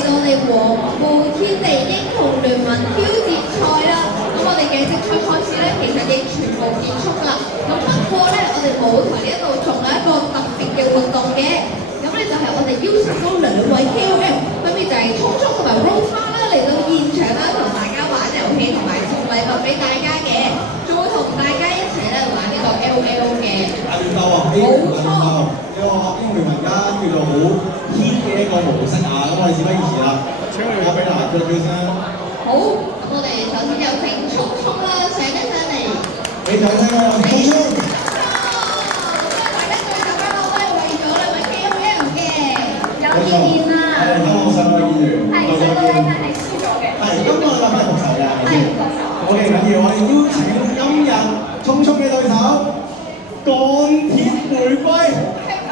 到我哋黃埔天地英雄聯盟挑戰賽啦。咁我哋嘅正賽賽事咧，其實已經全部結束㗎啦。咁不過咧，我哋舞台呢一度仲有一個特別嘅活動嘅。咁咧就係我哋邀請到兩位 KOL，分別就係聰聰同埋 Rose 啦嚟到現場啦，同大家玩遊戲同埋送禮物俾大家嘅，仲會同大家一齊咧玩呢個 LL 嘅。大亂鬥啊！冇錯，呢個英雄聯盟而家叫做好 hit 嘅一個模式啊！咁我哋事不宜遲啦，請我哋我俾嗱佢叫先。好，咁我哋首先有請聰聰啦，上一上嚟。你掌聲啦，聰聰。大家最近咧都係為咗兩位 KOL 嘅，有意見啦。係，咁我上個議員。係上個禮拜係輸咗嘅。係，今個禮拜係復仇嘅，係咪先？我哋緊要，我哋邀請今日聰聰嘅對手鋼鐵玫瑰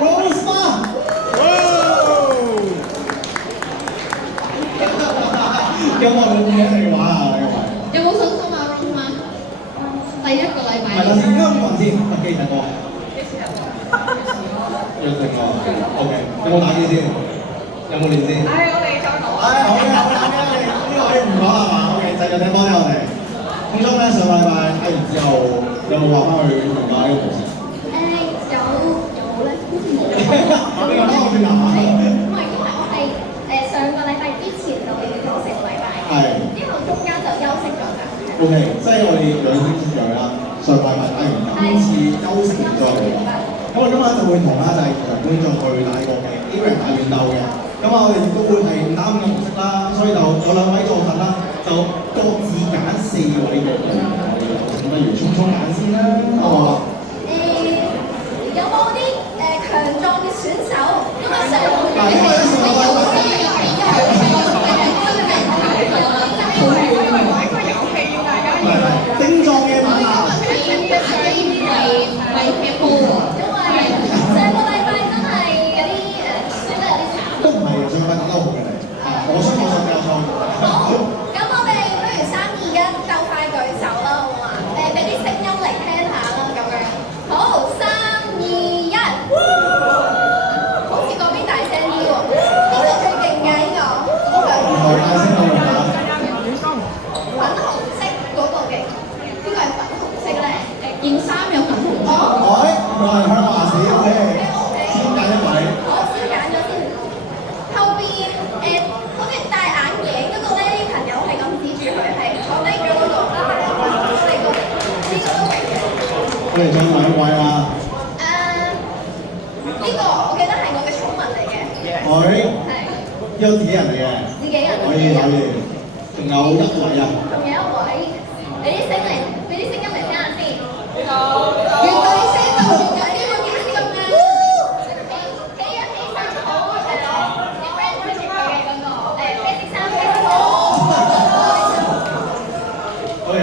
Rose 媽。有冇人一齊玩啊？有冇信心啊 Rose 媽？第一個禮拜。係啦，先應該5個人先，特技人喎。約定喎 ，OK。有冇打機先？有冇練先？我哋再講。好嘅，呢個可以唔講係嘛 ？OK，就有請幫我哋。聰聰咧，上個禮拜睇完之後，有冇話翻去用下呢個模式？有冇咧？好似冇。你講我先答下。唔係，因為我係上個禮拜之前就練咗成個禮拜嘅，之後中間就休息咗㗎。OK，即係我哋兩星期內啦，上個禮拜打完，今次休息完再嚟。咁我今日就會同啦，就係其實觀眾去打呢個嘅 A-Rank 大亂鬥嘅。咁啊，我哋亦都會係唔打咁嘅模式啦，所以就有兩位坐陣啦，就各自揀4位嘅隊員。咁不如聰聰揀先啦，好唔好？有冇啲強壯嘅選手？因為上個禮拜精壯嘅馬啊！都唔係，上個禮拜打得好嘅你。我相信比較錯。好，咁我哋不如3、2、1鬥快舉手啦，好唔好啊？俾啲聲音嚟聽下啦，咁樣。好，3、2、1。好似嗰邊大聲啲喎，邊個最勁㗎？呢個？大聲啲啊！粉紅色嗰個嘅，邊個係粉紅色咧？件衫有粉紅色。我係香港牙齒 ，OK。先揀一位。我先揀咗先。後邊好似戴眼鏡嗰個咧，朋友係咁指住佢，係坐低咗嗰個。呢個都勁嘅。我哋再問一位啦。呢個我記得係我嘅寵物嚟嘅。佢係。呢個自己人嚟嘅。自己人。可以。仲有1位啊。仲有一位，俾啲聲音嚟聽下先。原來你聲就仲有呢個點咁啊！起身好啲 friend 會接佢嘅嗰個啡色衫嘅。OK，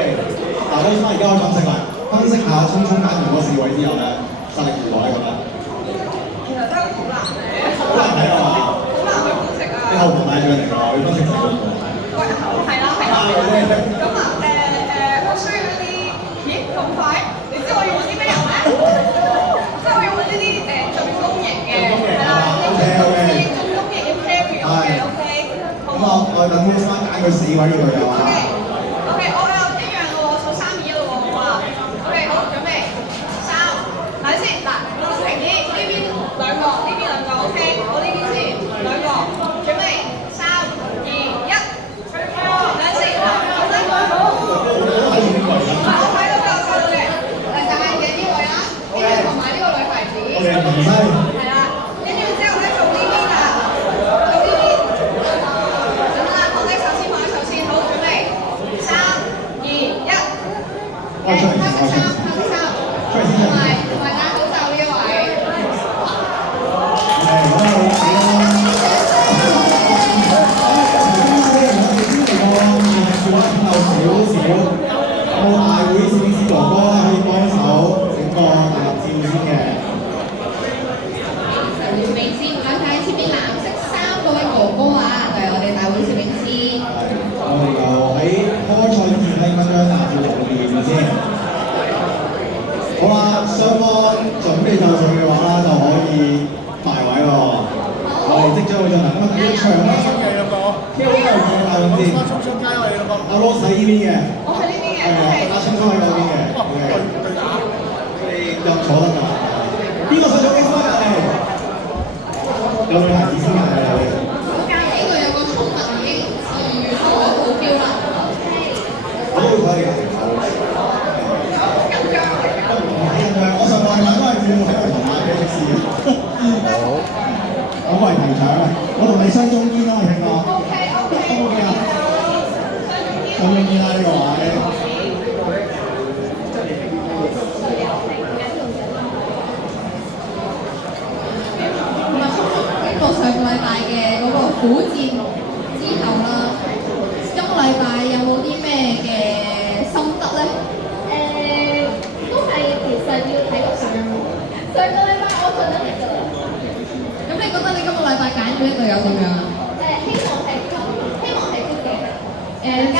嗱，咁而家我分析下聰聰揀完嗰4位之後咧，實力如何咧？覺得？其實真係好難嘅，好難睇啊嘛！好難去分析啊！啲後盤帶住嚟㗎，要分析成個。喂，係啦。咁啊，我需要一啲，咦咁快？你知我要揾啲咩人咧？即係我要揾呢啲進攻型嘅，係啦，進攻型要 carry 我嘅 ，OK。咁我等 Rose 媽揀佢4位嘅隊友啊。OK，我有一樣嘅喎，數3、2、1咯喎，好啊。OK，好，準備3，睇先嗱，公平啲，呢邊2個，呢邊2個 ，OK，我呢邊先2個，準備3、2、1。我睇到嘅，戴眼鏡呢位啦，呢個同埋呢個女孩子。我哋文西。係啦，跟住之後咧做呢邊啊，做呢邊。咁啦，放低手先，放低手先，好，準備3、2、1。拍手3，同埋戴口罩呢一位。有冇大會攝影師哥哥可以幫手整個大合照先嘅？攝影師，唔該曬，前面藍色衫嗰位哥哥啊，就係我哋大會攝影師。係，我哋就喺開賽之前咧，應該將大照留念先。好啦，雙方準備就緒嘅話啦，就可以埋位喎。我哋即將會進行一場啦。咁先。衝衝街我哋嗰個，阿 Ross 喺呢邊嘅，我喺呢邊嘅，係啊，阿聰聰喺嗰邊嘅，對打。你入坐得㗎。邊個上咗 X 光㗎你？有女孩子先㗎你。呢個有個寵物已經治愈到好標啦。我都會睇你嘅手。緊張嚟㗎。我上個禮拜都係要喺度同馬嘅試嘅。我係提搶啊！我同你雙中堅啦，聽講。OK OK。O K 啊？雙中堅啦呢個話你。咁啊，經過上個禮拜嘅嗰個苦戰之後啦，今個禮拜有冇啲咩嘅心得咧？都係其實要睇個上個禮拜我覺得其實咁你覺得你今個禮拜揀咗一隊友點樣啊？希望係 good 嘅，咁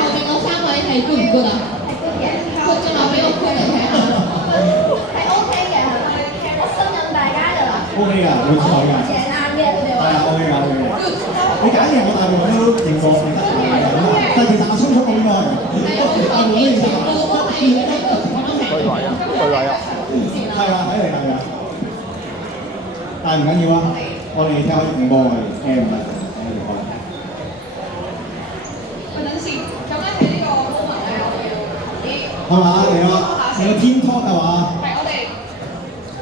後面嗰3位係 good 唔 good 啊係 good 嘅， ？good 嘅話俾我 good 嚟睇下。係 OK 嘅，我信任大家㗎啦。O K 㗎，冇錯㗎。贏硬嘅佢哋話。係啊，O K 㗎，O K 㗎。你揀贏我大部分都認過你得嘅，但係其實阿聰聰好愛。阿冇咩認識。對位啊，對位啊。係啊，睇嚟係啊。但係唔緊要啊，我哋聽開重播我哋聽唔得。等陣先，咁咧喺呢個 moment 咧，我哋要啲係嘛？你個 team talk 係嘛？係我哋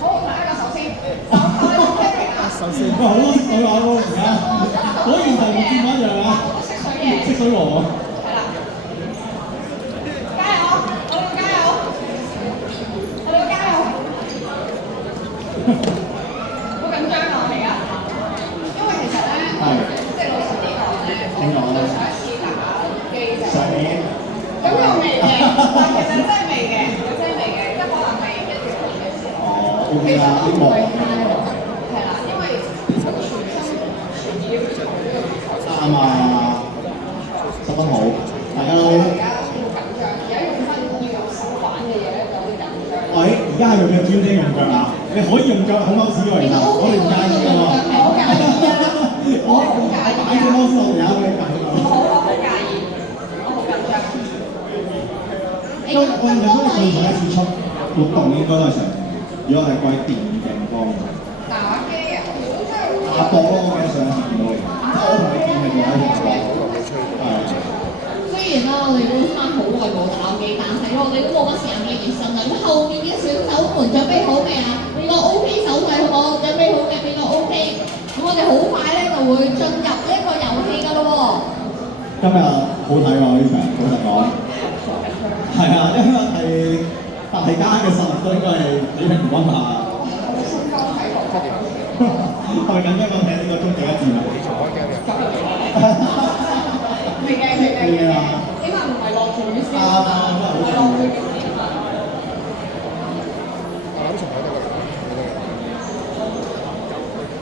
好第一個首先，就係 OK 啊，首先，哇！好多識水話喎而家，果然就同電話一樣啊！好多識水嘅，識水王喎。係啦，加油！我哋要加油！我哋要加油！好緊張啊！我哋而家，因為其實咧，即係老實啲講咧，我對上一次打機就上年。咁又未嘅，但其實真係未嘅，真係未嘅，即係可能係1月份嘅時候。哦，O K 啦，啲忙。係啦，因為全心全意去做呢個比賽。啱啊，十分好，大家都。而家好緊張，而家用翻要用手玩嘅嘢咧，就好緊張。喂，而家係用嘅 Q D 用腳啊？你可以用腳好貓屎喎，其實我哋唔介意㗎喎。好介意啊！我擺隻貓屎落地下俾你撳㗎。我好介意，我好緊張。我印象中佢上一次出活動應該都係上年，如果係貴電競方面。打機啊，阿博咯，我記得上一次見到你，我同你見係同一條路。係。雖然啦，我哋都翻好耐冇打機，但係我哋都冇乜時間俾熱身啦。咁後面嘅選手們準備好未啊？邊個 OK 手勢好冇？準備好嘅邊個 OK？咁我哋好快咧就會進入呢一個遊戲㗎咯喎。今日好睇喎呢場，老實講。係啊，因為係大家嘅實力都應該係比平均下。我身高喺度。係咪緊張講睇呢個終極一戰啊？未嘅，起碼唔係落住先。啱啱真係好重要。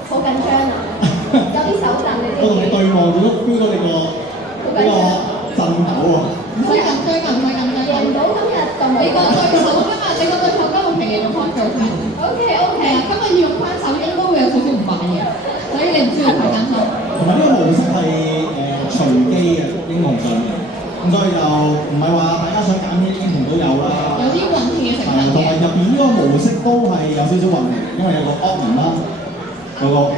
好緊張啊！有啲手震你知我同你對望咗，feel 到你個震抖喎。唔使緊張㗎，唔使緊張。贏唔到今日就冇。你個對手今日你個對手今日平時用翻腳睇。OK 係 OK。啊，今日要用翻手應該會有少少唔慢嘅，所以你唔需要太擔心。同埋呢個模式係隨機嘅英雄上面，咁所以就唔係話大家想揀邊啲英雄都有啦。有啲運氣嘅成分同埋嘅。入邊呢個模式都係有少少運氣，因為有個 option 啦，有個嘅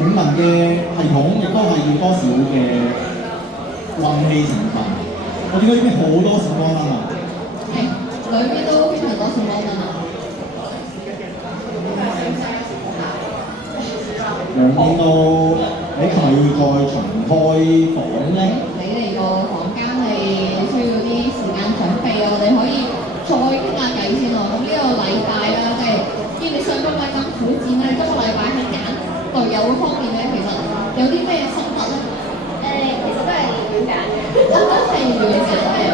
永文嘅系統，亦都係要多少嘅運氣成分。我見到呢邊好多閃光燈啊！係，裏邊都非常多閃光燈啊！兩邊都，你係咪要再重開房咧？你哋個房間係需要啲時間準備啊，我哋可以再傾下偈先咯。咁呢個禮拜啦，即係見你上個禮拜咁苦戰咧，今個禮拜喺揀隊友嗰方面咧，其實有啲咩心得咧？其實都係亂揀嘅。都係亂揀嘅，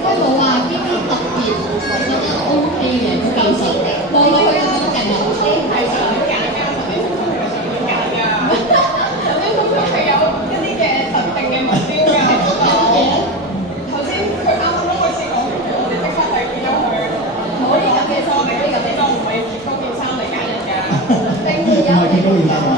即係冇話邊啲特別覺得 OK 嘅技術，望落去覺得勁啊！係想揀㗎，頭先同佢想揀㗎。頭先同佢係有一啲嘅特定嘅目標㗎。頭先佢啱啱開始講，我哋即刻係變咗佢。唔可以咁嘅，我哋呢個唔係貼嗰件衫嚟揀人㗎。並沒有唔係見到件衫啊！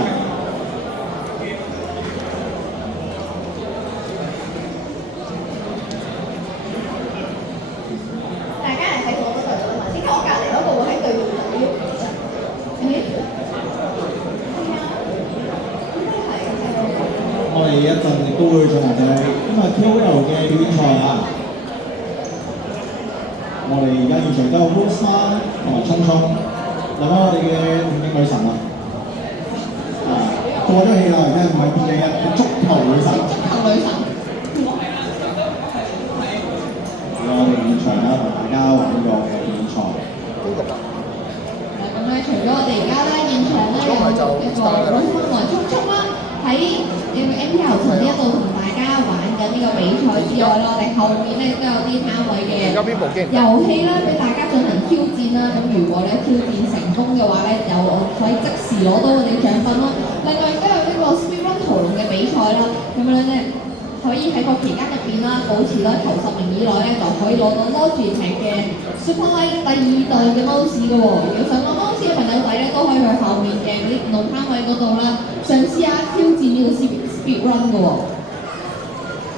陣亦都會進行就係今日 KOL 嘅表演賽啊！我哋而家現場都有 Rosemar 同埋聰聰，嚟翻我哋嘅電競女神啊！過咗氣啦，而家唔係電競嘅足球女神。足球女神。我哋現場啦，同大家玩呢個嘅比賽。咁咧，除咗我哋而家咧現場咧有一個老師同埋聰聰啦，喺呢個 MPL 場呢一度同大家玩緊呢個比賽之外啦，我哋後面咧都有啲攤位嘅遊戲啦，俾大家進行挑戰啦。咁如果咧挑戰成功嘅話咧，就可以即時攞到我哋獎品啦。另外亦都有呢個 Speedrun 屠龍嘅比賽啦，咁樣咧。可以喺個期間入邊啦，保持咧頭10名以內咧，就可以攞到 Logitech 嘅 Superlight 第2代嘅 mouse 嘅喎。如果想攞 mouse 嘅朋友仔咧，都可以去後面嘅嗰啲電動攤位嗰度啦，嘗試下挑戰呢個 Speedrun 嘅喎。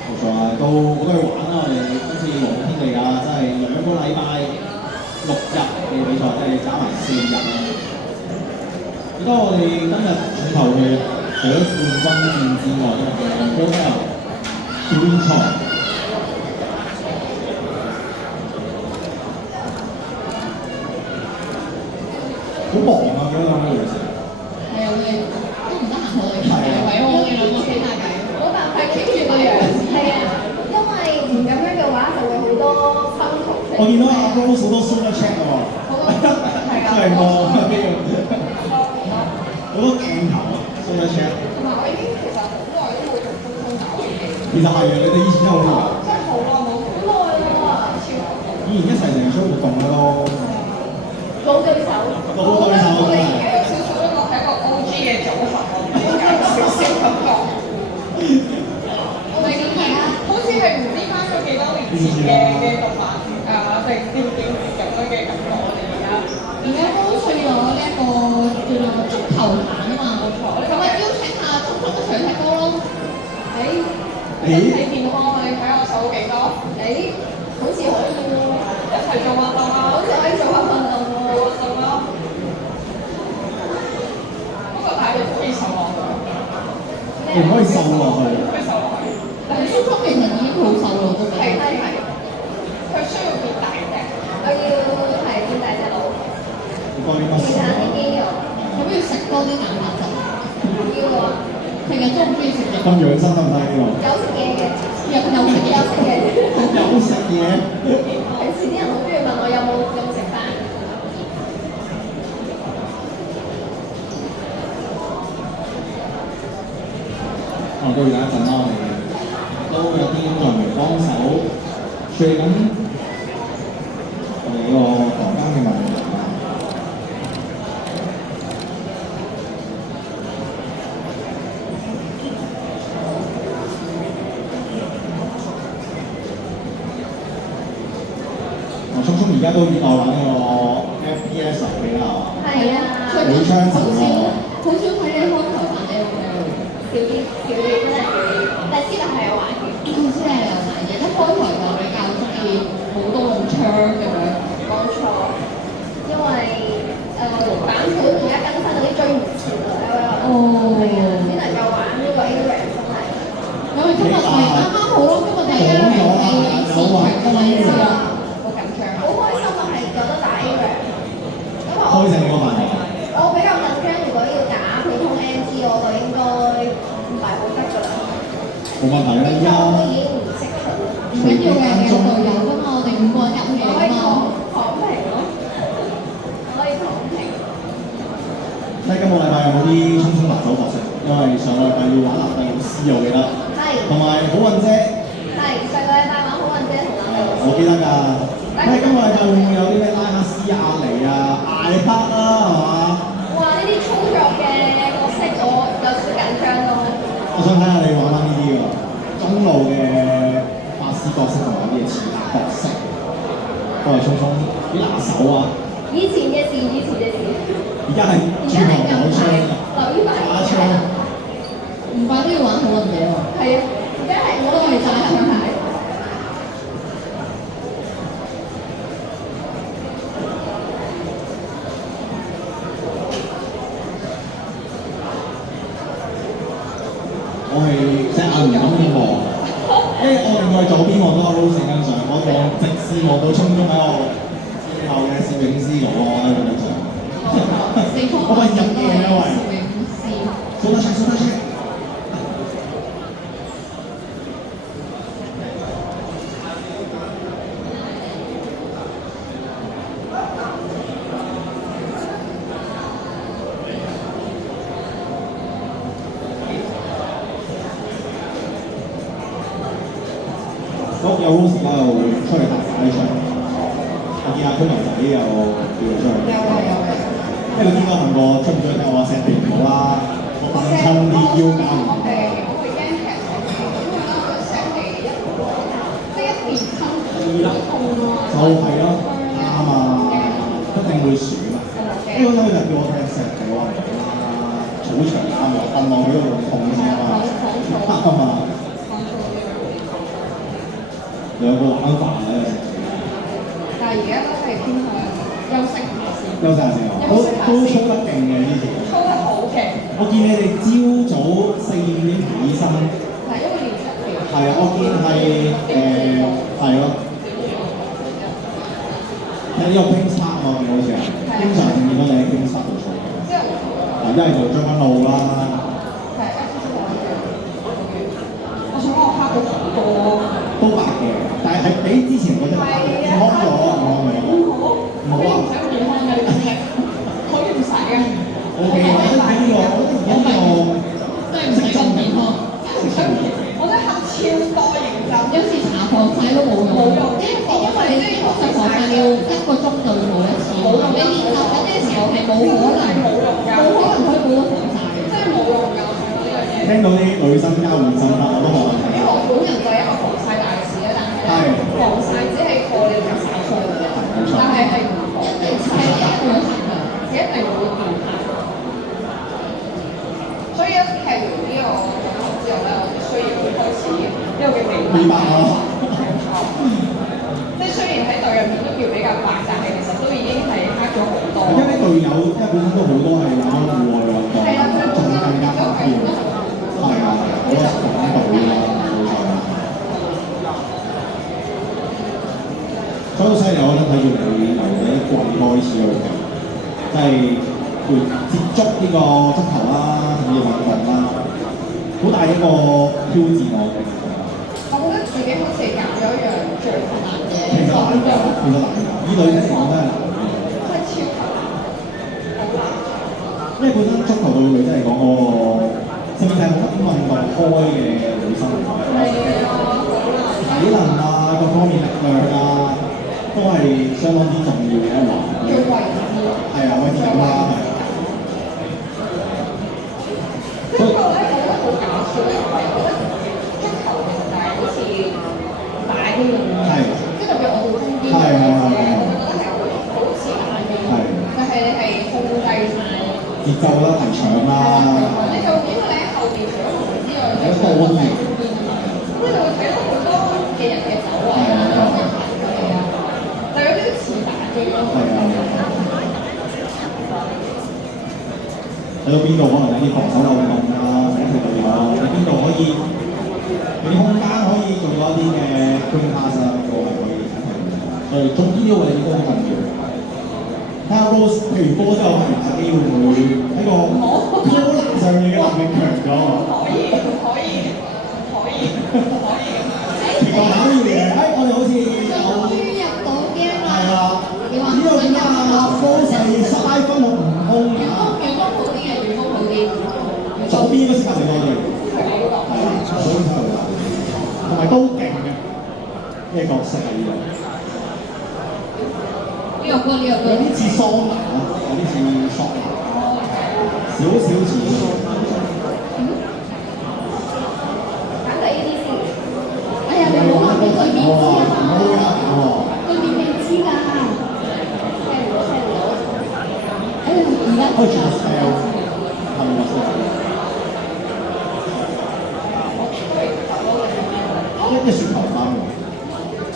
冇錯啊，都好多嘢玩啦！我哋今次龍天地啊，真係2個禮拜6日嘅比賽，即係加埋4日啦。亦都我哋今日主球嘅除咗冠軍戰之外咧，都有表演賽。好忙啊！幾多兩個女士？係啊，我哋都唔得閒同我哋傾偈，為我哋兩個傾下偈。冇辦法 keep 住個樣。係啊，因為唔咁樣嘅話，就會好多分途。我見到阿 Rose 好多 super chat 喎。真係喎，好多鏡頭啊 super chat。同埋我已經其實好耐都冇同聰聰搞嘢。其實係啊，你哋以前都好耐。真係好耐冇好耐啦，超耐。以前一齊成日出活動嘅咯。老對手。老對手我哋真係。而家有少少一個係一個 OG 嘅組合，我唔知點解有少少感覺。我哋而家好似係唔知翻咗幾多年前嘅動漫定電影咁樣嘅感覺，我哋而家都去咗呢一個叫做足球壇啊嘛，冇錯。咁啊邀請下聰聰一齊踢波咯。你睇電波，你睇我手幾多？好似可以喎，一齊做運動啊！好似可以做下運動喎，做運動咯。不過大隻可以瘦落去。你唔可以瘦落去。可以瘦落去。但係聰聰其實已經好瘦咯，都係。佢需要變大隻，我要係變大隻佬。多啲乜嘢？啲肌肉。可唔可以食多啲蛋白質？要啊。平日中唔中意食嘢？咁養生得唔得呢個？有食嘢嘅。有食嘢。有食嘢。平時啲人好中意問我有冇食飯。到而家一陣啦，我哋都有啲工作人員幫手處理緊我哋呢個房間嘅問題。聰聰而家都熱愛玩呢個 FPS 遊戲啦，係啊，好槍神喎。好少睇你開台玩 LOL，少啲真係少啲。但係知道係有玩嘅，知係有玩嘅。一開台就比較中意好多用槍咁樣。冇錯，因為版本而家更新嗰啲追唔切啦 LOL。哦。係啊，先能夠玩呢個 Apex 真係。咁啊，今日咪啱啱好咯，今日就係因為市場嘅位置啦。好開心啊！係覺得打 Apex，因為開成個問題。我比較緊張，如果要打普通 MG，我就應該唔係好得㗎啦。冇問題啦，依家已經唔識佢。唔緊要嘅，有隊友㗎嘛，我哋5個人入去㗎嘛。躺平咯，可以躺平。睇今個禮拜有冇啲聰聰拿手角色？因為上個禮拜要玩納蒂魯斯，我記得。係。同埋好運姐。係，上個禮拜玩好運姐同納蒂魯斯。我記得㗎。睇今個禮拜會唔會有啲咩拉克斯亞尼啊、艾克啦，係嘛？哇！呢啲操作嘅角色，我有少少緊張咯。我想睇下你玩翻呢啲㗎，中路嘅法師角色同埋啲其他角色，都係聰聰啲拿手啊！以前嘅事，以前嘅事。而家係轉行改槍啊！留於擺打槍，唔怪都要玩好運嘢喎。係啊，而家係我都係打槍牌。我係隻眼唔敢咁望，因為我另外左邊望到阿 Rose 影緊相，我望直視望到聰聰喺我背後嘅攝影師咁咯，喺度影相。我咪入鏡因為。掃得出，掃得出。好，有 Rose 而家又出嚟打解場，我見阿區牛仔又叫佢出嚟。因為佢應該問我出唔出去聽，我話錫你唔好啦，我扮親啲腰搞唔到。我會驚劇情，因為咧我錫你一個，即係一年親好痛啊！就係咯，啱啊，一定會選啊！呢個咧佢就叫我聽錫你，我話唔好啦，草場啱啊，瞓落去都會痛先啊嘛，啱啊！兩個玩法咧，但係而家都係偏向休息下先，休息下先啊，都操得勁嘅之前。操得好勁。我見你哋朝早4、5點起身。係因為練習期。係啊，我見係係咯。喺呢個 Pink Park 啊，好似係，經常見到你喺 Pink Park 度做嘅。即係一係做將軍澳啦。係一開始我想講我蝦到好多。都白嘅，但係比之前嗰隻白唔好咗，唔好咪。唔好啊！唔使健康嘅，可以唔使嘅。O K，我覺得喺呢個，我覺得而家呢個真係唔使咁健康。我覺得黑超多認真。有時搽防曬都冇用，因為你搽防曬你要1個鐘就要做一次，你練習緊嘅時候係冇可能可以冇到防曬嘅，真係冇用㗎！我呢樣嘢。聽到啲女生交換心得，我都學緊。因為我本人就係一個防曬大使啊，但係咧防曬只係過你嘅手術嘅，但係唔一定係一定會行嘅，一定會變態。所以一劇完呢個之後咧，我哋需要開始呢個嘅美白啊，即係雖然喺隊入面都叫比較白，但係其實都已經係黑咗好多。因為啲隊友因為本身都好多係玩戶外運動，仲更加黑添。係啊，好多港隊啦，冇錯啦。所以好犀利，我覺得睇住你由第一季開始去嘅，即係會接觸呢個足球啦，甚至運動啦，好大一個挑戰我嘅。我覺得自己好似揀咗一樣最難嘅，其實難㗎，其實難㗎，以女仔嚟講真係難嘅。真係超級難，好難。因為本身足球對女仔嚟講嗰個，甚至係冇乜點運動開嘅女生嚟講，體能啊各方面力量啊，都係相當之重要嘅一環。最為係啊，位置咁啦。即係不過咧，我覺得好搞笑咧，因為我覺得足球同埋好似打機咁樣，即係特別我哋中啲嘅咧，我覺得係好似打機，但係你係控制晒節奏啦，提搶啦。你就因為你喺後邊除咗紅之外，你多啲。咁你就會睇到好多嘅人嘅走位啊，就有啲似打機咯。睇到邊度可能有啲防守漏洞啊，或者條隊友喺邊度可以有啲空間可以做到一啲嘅 green pass 啊，呢個係可以睇睇嘅。所以總之呢個位置都好重要。睇下 Rose 譬如波之後發現打機會唔會喺個 corner 上面嘅能力強咗啊？可以。其實考驗嚟，我哋好似有終於入到 game 啦。係啦，呢個點啊？Rose 係嘥分到唔空㗎。遠攻好啲。左邊應該適合你多啲，係啦，左邊適合你，同埋都勁嘅呢個角色喺呢度。呢個歌有啲似桑拿啊，有啲似桑拿，少少似。揀第呢啲先。哎呀，你唔好話俾對面知啊！哦，對面未知㗎。哎呀，而家可以轉 style，係咪先？一雪球翻喎，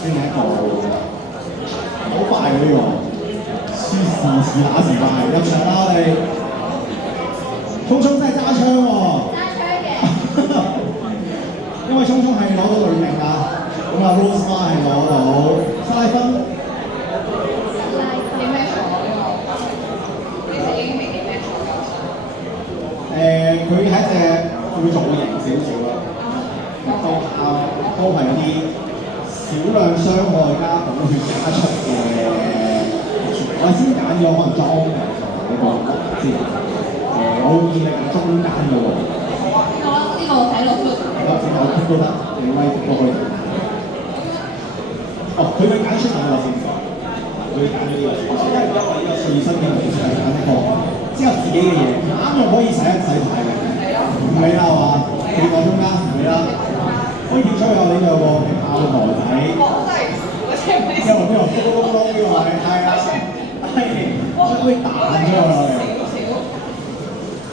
先係一個好快嘅呢個，說時遲那時快，入場啦我哋，聰聰真係揸槍喎！揸槍嘅。聰係攞到女名㗎，咁啊 Rose Ma 係攞到沙拉芬。你咩錯呢個？你食英明啲咩錯？佢係一隻會造型少少啦，都係有啲少量傷害加補血加速嘅。我先揀咗可能裝嘅呢個先，我會建議你揀中間嘅喎。呢個我睇落去。有時候傾都得，你咪過去。哦，佢會揀出嚟我先，佢揀咗呢個，因為呢個最新嘅模式係揀一個適合自己嘅嘢，啱又可以洗一洗牌嘅，唔理啦係嘛？你講中間唔理啦，可以跳出去後面有個炮台仔，因為邊度咕咕咕呢個係啊，係可以彈出去我哋。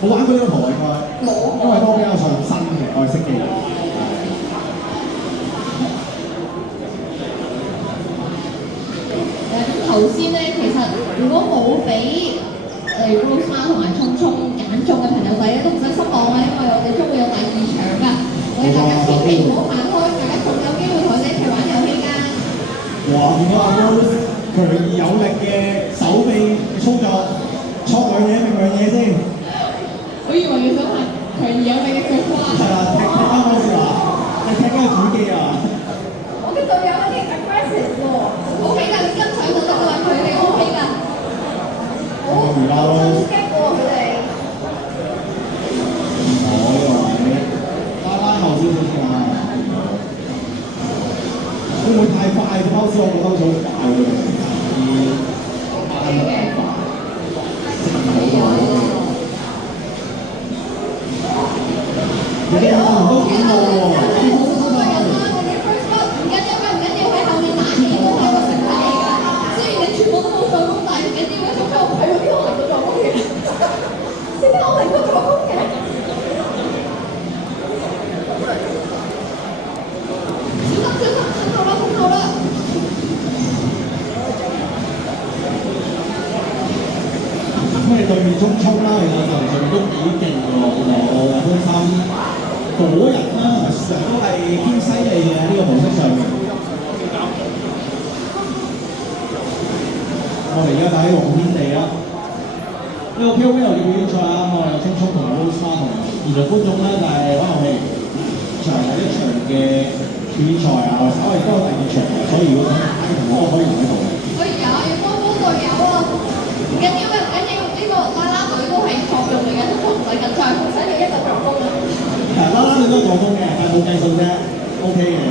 冇玩過呢個圖應該，因為都比較上新嘅，我係識嘅。頭先咧，其實如果冇俾Rose Ma 同埋聰聰揀中嘅朋友仔咧，都唔使失望啦，因為我哋將會有第二場㗎。我哋大家千祈唔好行開，大家仲有機會同我哋一齊玩遊戲㗎。哇！見到阿 Rose 強而有力嘅手臂操作，錯兩嘢定兩嘢先？我以為你想係強而有力嘅腳花。係啊，踢啱嗰時話，你踢緊個主機啊！我嘅隊友有啲 aggressive 喎。OK 㗎，你跟上就得㗎啦，佢哋 OK 㗎。好而家咯，好激喎佢哋。我呢個位拉後少少先啊！會唔會太快？拋絲我覺得好似好快喎，慢得太快，識唔好喎。你哋可能都見過喎。咁你對面聰聰啦，其實就上面都幾勁喎，我開心。嗰人啦，成日都係偏犀利嘅呢個模式上面。我哋而家就喺黃天地啦。呢個 POV 又叫表演賽啊，我哋有聰聰同埋 Rose Ma 同現場觀眾咧，就係玩遊戲場係一場嘅表演賽啊，我哋稍微都有第二場，所以如果想睇同我都可以留喺度。我有要幫幫隊友啊！唔緊要嘅，唔緊要，呢個啦啦隊都係作用嚟嘅，都唔使緊張，唔使你一就助攻啦。係啦啦隊都係助攻嘅，但係冇計數啫 ，OK 嘅。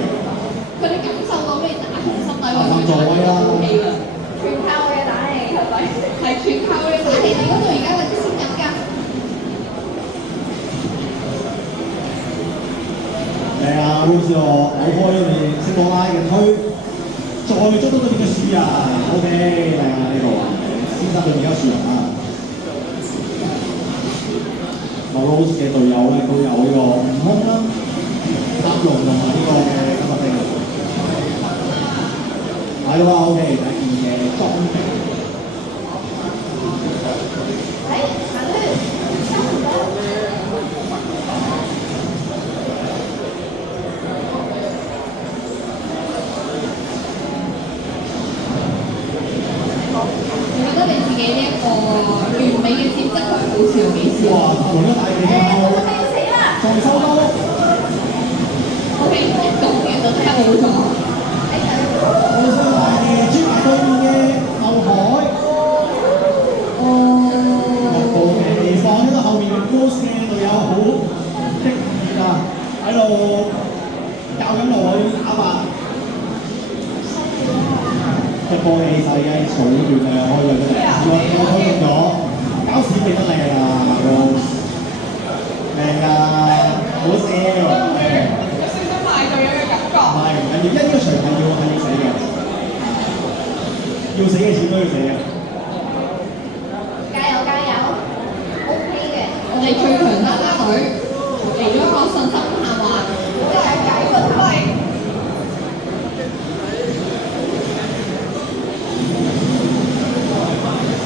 佢哋感受到你打從心底話佢助威啦 OK 㗎，全靠我嘅打氣係咪？係全靠你打氣。你嗰度而家為之先緊㗎。係啊 ，Rose 我開咗你識多拉嘅推，再捉到對面嘅樹人 ，OK 靚啊呢個，先生對面而家樹人啊。Rose 嘅隊友咧都有呢個悟空啦、黑龍同埋呢個嘅金髮兵。係啦 ，OK 第一件嘅裝備。你覺得你自己呢一個完美嘅接質係好笑幾笑？哇！用咗大技巧，仲收刀。OK，一講完就即刻冇咗。我想大嘅專埋對面嘅後海。部旗放喺度後面嘅 Rose 嘅隊友好激烈啊！喺度教緊路我要打法。一波氣勢嘅草段啊，開咗出嚟，我推動咗，搞屎記得靚啊 ，Rose， 靚啊，好笑，有少少賣隊友嘅感覺。唔係唔緊要，因為呢個場係要死嘅，要死嘅錢都要死嘅。加油加油 ，OK 嘅。我哋最強啦啦隊嚟咗一個信心下滑，即係解分費。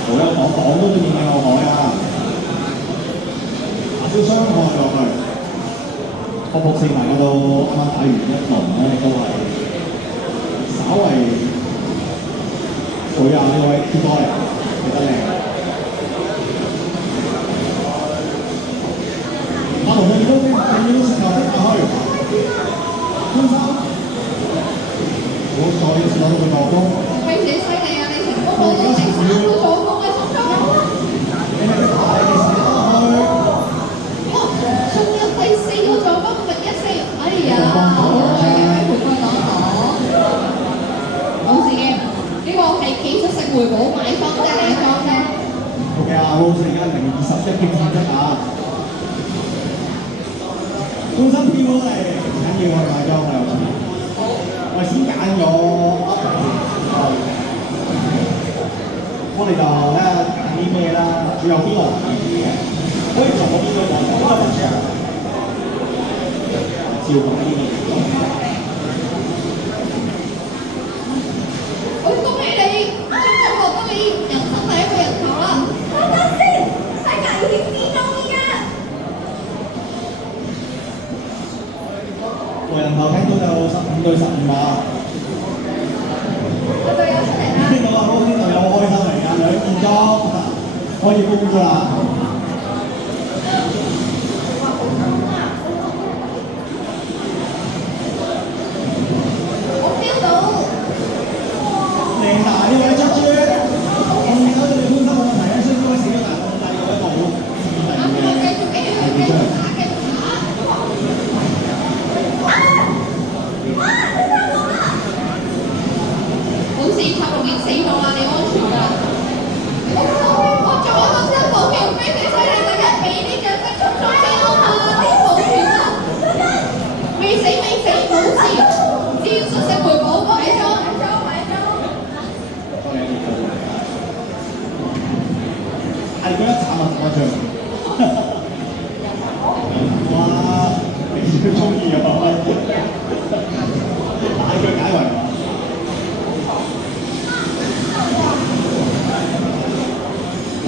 好有講都對面嘅後海啊，打少傷害落去。個博士埋嗰度啱啱打完一輪咧，都係稍為佢啊呢位 K 哥嚟，幾得靚。阿龍嘅高兵定要石頭逼下去，潘生，好再一次攞到個助攻。非常犀利啊！你成功攞到第3個助攻嘅速度。你咪大力射落去。哇！仲有第4個助攻，1-4，哎呀，好耐嘅俾培訓攞到。冇事嘅，呢個係技術性回補買裝啫，買裝啫。OK 啊，好似而家0-21嘅戰績啊！本身跳咗嚟，唔緊要，我哋買裝我有錢。我哋先揀咗我哋就睇下揀啲咩啦，仲有邊個難啲嘅？可以做邊個講講？邊個分享？照講呢個。好恭喜你，終於獲得你人生第1個人頭啦！等先，喺危險之中依家。個人頭聽到就15-15啊！個隊友出嚟啦！呢個好啲隊友開心嚟㗎，兩件裝可以公㗎啦。我 feel 到，靚大呢位出豬，我見到你哋潘生冇問題啊，雖然嗰個死咗，但係我第二個冇啱啱繼續繼續繼續打繼續打。冇事，插龍已經死咗啦，你安全㗎啦。我做咗個新保鏢，非常犀利，大家俾啲掌聲出咗先啦，啲保鏢啊！未死未死，冇事，只要實時回補買裝。係嗰一斬啊！我唱，哇！你都中意啊！大腳解圍。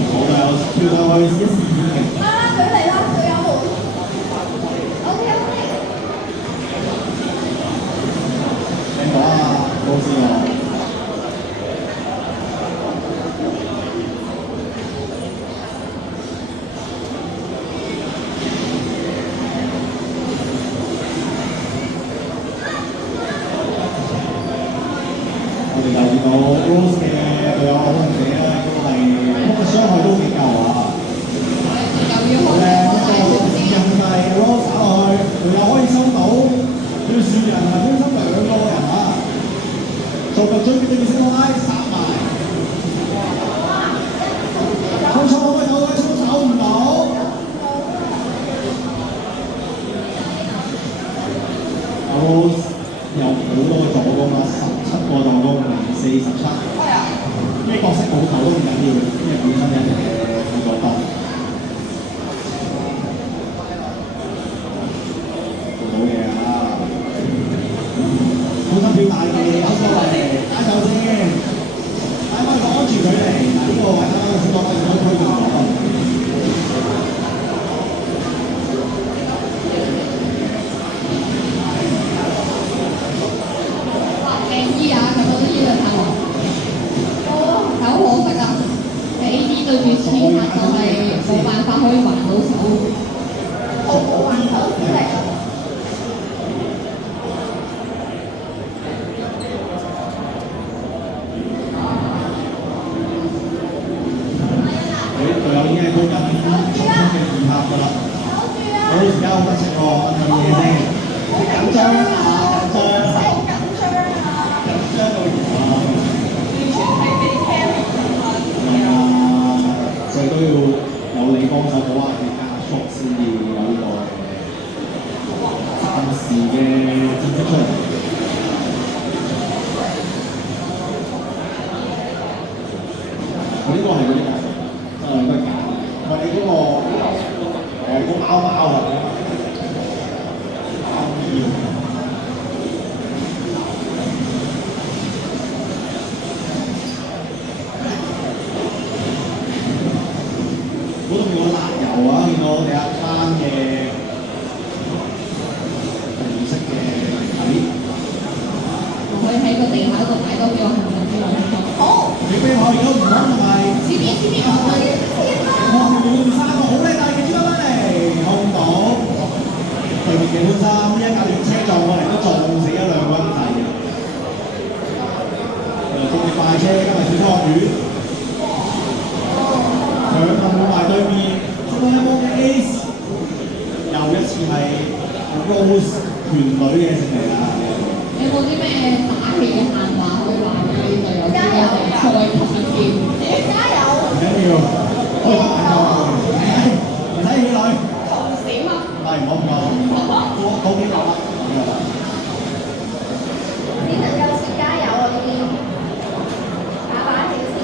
我就跳上去一試嘅。啦啦隊嚟啦，隊友們。OK。你講啊，老師我。我哋就見到 Rose 嘅隊友好同事咧，都係個傷害都幾夠啊！又要開呢個人係 Rose 打落去，隊友可以收到，要樹人係偏心2個人啊！做個追擊嘅先拉殺埋，冇錯，我有位都走唔到。Rose 有好多個助攻啊，17個助攻，0-4-17。咩角色冇球都唔緊要，因為本身有人嘅輔助多。做到嘢啊！本身表大嘅，有個位打手先，擺翻個安全距離。嗱呢個位啱啱先講到要推動咗。靚衣啊，咁多衣就睇喎。但好可惜啊，AD 對住刺客就係冇辦法可以還到手。毫無還手之力。隊友已經係高緊衝擊嘅二客㗎啦。好，而家好得戚喎，問問嘢先。緊張啊！緊張啊！緊張到所以都要有你幫手嘅話，你加速先至有呢個暫時嘅戰績出嚟。我呢個係嗰啲假，應該係假。唔係你嗰個個貓貓啊！嗰度有辣油啊！見到我哋一班嘅都俾我行緊呢個動作。好，你俾我而家唔講係咪？前面我哋我換三個好靚大嘅豬翻嚟，控到對面嘅潘生，一架列車撞過嚟都撞死一兩個咁滯嘅。仲要快車，今日小倉魚強撳到埋對面，中國一波嘅 Ace 又一次係 Rose 團隊嘅勝利啦。有冇啲咩打氣嘅閒話可以話俾隊友知我哋賽級嘅見？加油！唔緊要，可以發眼㗎，唔使氣餒。同閃啊！係唔好咁講，多幾個啦。只能夠說加油啊！呢啲打把氣先。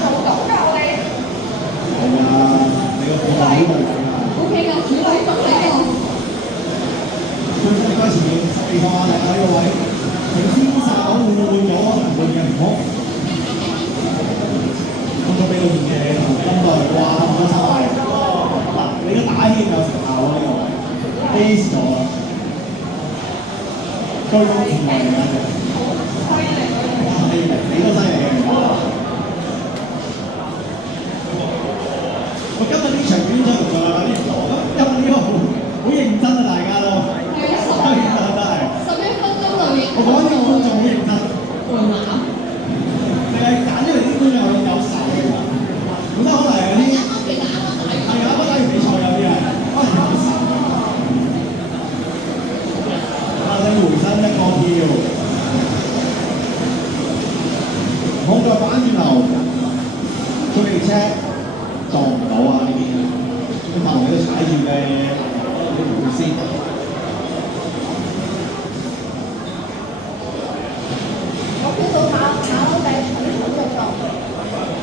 做到㗎我哋。係啊，你個副隊好隊長啊！ O K 㗎，主位分喺度。最新應該前面地方啊，喺個位，佢先手換咗，可能換嘅唔好。咁咗俾到面嘅頭巾隊，哇，唔該晒。嗱，你個打氣有成效啊呢個位 ，base 咗啦，居功至偉啊！犀利，你都犀利嘅。我今日呢場比賽同上兩場唔同，今日呢個好認真啊，大家都。11分鐘裏面，我講啲觀眾好認真。換馬。你係揀出嚟啲觀眾有手嘅喎，本身可能係有啲係啊，不打完比賽有啲係可能有手嘅。阿星回身一個跳，唔好再反轉頭，追車撞唔到啊！呢邊啲頭喺度踩住嘅啲弧線。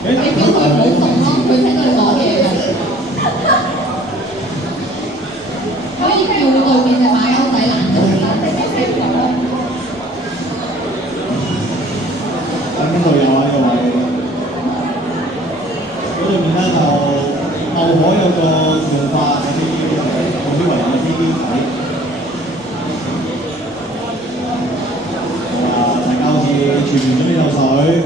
你叫佢冇動咯，佢聽到你講嘢㗎。可以叫對面嘅馬優仔攔咗佢。喺邊度有啊？呢個位？嗰對面咧就後海有個護法喺呢邊，黃之維有呢邊睇。好啊！大家好似全面準備就水。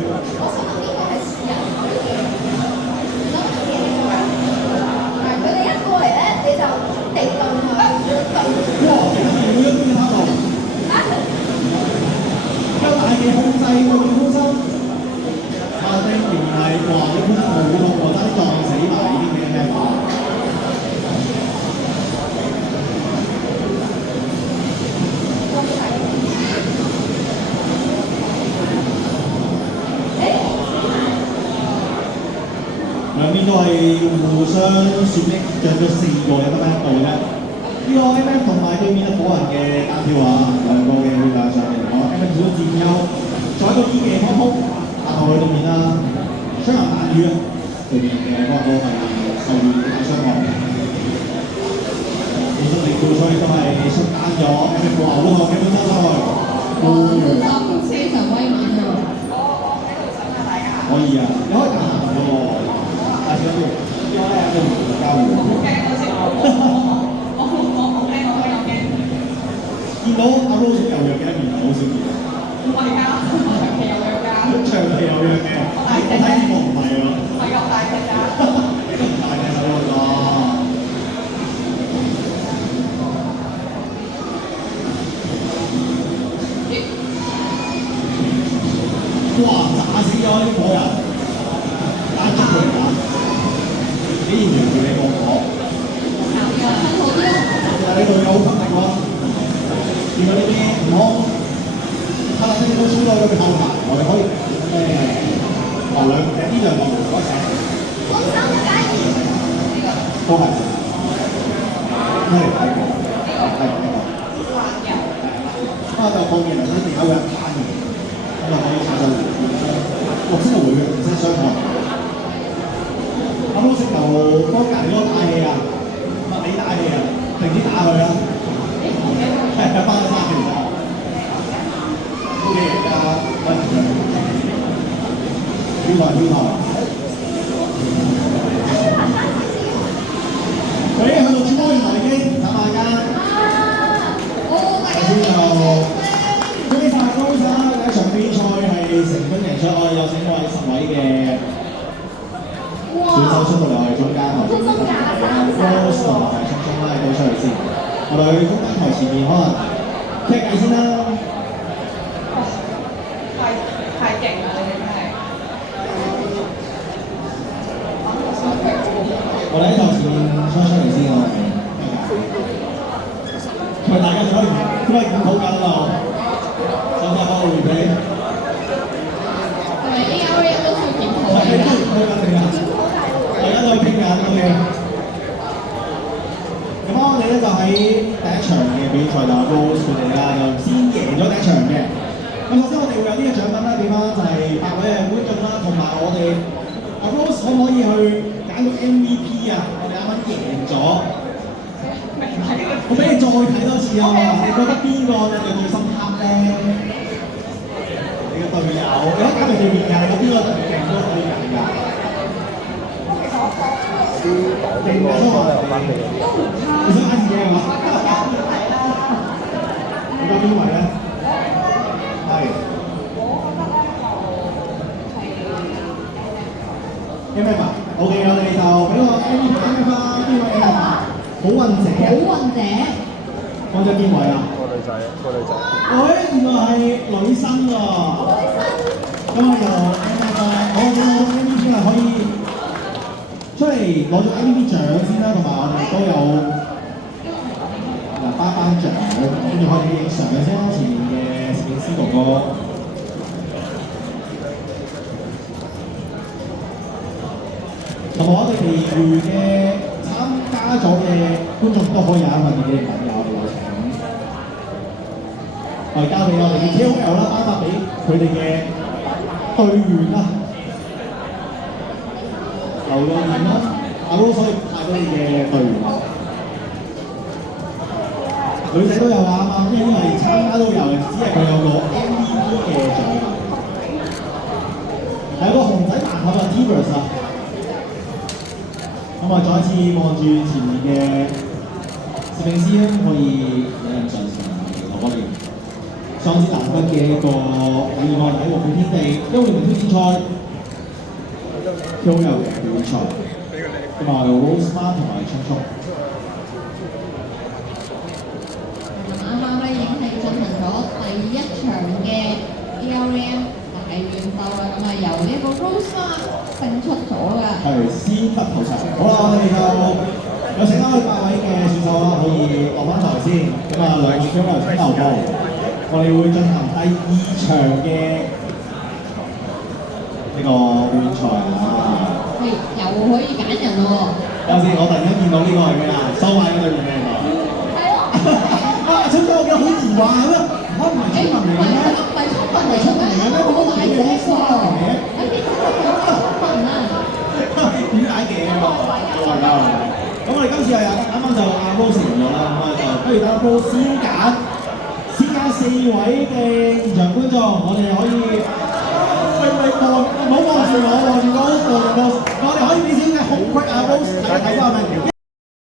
兩邊都係互相選擊，着咗4個嘅得一隊咧。呢個 MM 同埋對面嘅火人嘅單挑啊，兩個嘅會架上嚟講，MM 少咗佔優，再一個 E 嘅方鋒壓落去對面啦，雙人彈雨啊，對面嘅嗰個係受軟嘅傷害。本身力庫所以都係出單咗 MM 過牛嗰個嘅本身收去。非常威猛㗎。可以啊，你可以打行嘅喎。大小姐，呢個咧都唔交換。好驚嗰時我好驚，我有驚。見到阿 Rose 有樣嘅一面好少見。唔係㗎，長期有樣㗎。長期有樣嘅，我睇節目唔係喎。唔係咁大隻㗎。你都唔大隻手喎㗎。哇！炸死咗啲火人，單出佢打，竟然讓住你過火。你隊友好吸力喎，見到呢啲唔好，睇下呢啲都衝到佢後排，我哋可以頭兩呢兩條嗰隻都係，咩嚟睇過？係呢個。就放見嚟嗰啲有人攤嘅，咁就可以下晝綠色嘅回血唔使傷害。綠色就幫隔離嗰個打氣啊，物理打氣啊，停止打佢啦。係翻返其實。O.K. 而家揾唔上。標台。佢已經去到珠江台已經，等下間。首先就。所以我哋有請位10位嘅選手出到嚟我哋中間，我哋Rose同埋聰聰拉到出嚟先。我哋中間台前面可能傾偈先啦。太勁啦！你哋真係。我哋喺台前面出嚟先，我哋唔係大家就可以都係檢討緊啦，手法幫我 repeat。係 ARA 都需要檢討係嘅。都檢討緊定啊？大家都傾緊 OK。咁我哋咧就喺第一場嘅比賽就 Rose 佢哋啦，就先贏咗第一場嘅。咁首先我哋會有呢個獎品啦，點啊？就係8位嘅觀眾啦，同埋我哋阿 Rose 可唔可以去揀個 MVP 啊？我哋啱啱贏咗。我俾你再睇多次啊！你覺得邊個印象最深刻咧？你嘅隊友，你可以揀埋對面㗎，你覺得邊個特別勁都可以揀㗎。勁嘅都話你想揀自己係嘛？你覺得邊位咧？係。M.F. OK， 我哋就俾個 M.F. 啦，邊位啊？好運者啊！好運者，講咗邊位啊？個女仔，原來係女生喎。咁我就 M.F. 我MVP 係可以出嚟攞咗 MVP 獎先啦，同埋我哋都有頒獎，跟住可以影相先啦，前面嘅攝影師哥哥。同埋我哋其餘嘅參加咗嘅觀眾都可以有一份自己嘅品，我哋有請，我哋交俾我哋嘅 KOL 啦，頒發俾佢哋嘅隊員啦，劉若賢啦，阿 Rose 可以派俾你嘅隊員啦，女仔都有啊嘛，因為參加都有嘅，只係佢有個 MVP 嘅獎品，係個熊仔盲盒啊 T-Rex 啊。咁啊，再一次望住前面嘅攝影師咧，可以有人上前攞我哋壯士難得嘅一個意外喺黃埔天地優聯明星賽 KOL 嘅比賽，咁啊 Rose 媽同埋聰聰。啱啱咧已經係進行咗第一場嘅 ARM 大亂鬥啦，咁啊由呢個 Rose 媽勝出咗㗎。係先拔頭籌。好啦，我哋就有請8位嘅選手啦，可以落翻台先。咁啊，兩位 KOL 請留步。我哋會進行第2場嘅呢個比賽啦。係又可以揀人咯有時我突然間見到呢個係咩啊？收買嗰對面嘅係嘛？喎。係咯。啊！聰聰我見好疑惑咁啊！唔係聰文嚟嘅咩？唔係聰文嚟嘅咩？好大隻喎！喺邊度有聰文啊？點解嘅喎？咁我哋今次係啱啱就阿 Rose 贏咗啦，咁啊就不如等 Rose 先揀4位嘅現場觀眾，我哋可以望，唔好望住我，望住 Rose，我哋可以俾少少嘅紅隙阿 Rose 睇睇翻係咪？